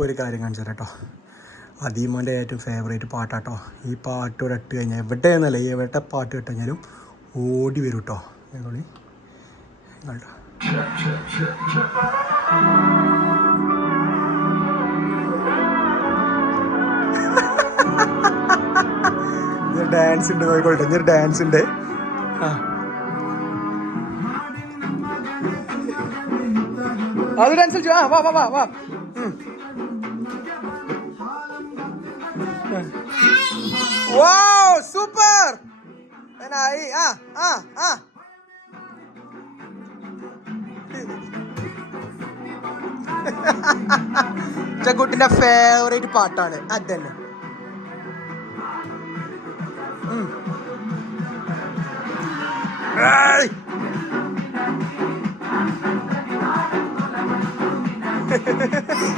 ഇപ്പോൾ ഒരു കാര്യം കാണിച്ചു തരാം കേട്ടോ. അദീമോൻ്റെ ഏറ്റവും ഫേവറേറ്റ് പാട്ടാട്ടോ. ഈ പാട്ട് ഇവിടെ ഇട്ട് കഴിഞ്ഞാൽ എവിടെയെന്നല്ല എവിടെ പാട്ട് ഇട്ട് കഴിഞ്ഞാലും ഓടി വരും കേട്ടോ. കേട്ടോളി കേട്ടോ. ഡാൻസ് ഉണ്ട് നോക്കിക്കോട്ടെ. ഇതൊരു ഡാൻസ് ഉണ്ട്. അത് ഡാൻസ് കളിച്ചു. വാ വാ വാ വാ. Wow, super! ചക്കുട്ടിന്റെ ഫേവറേറ്റ് പാട്ടാണ് അതന്നെ.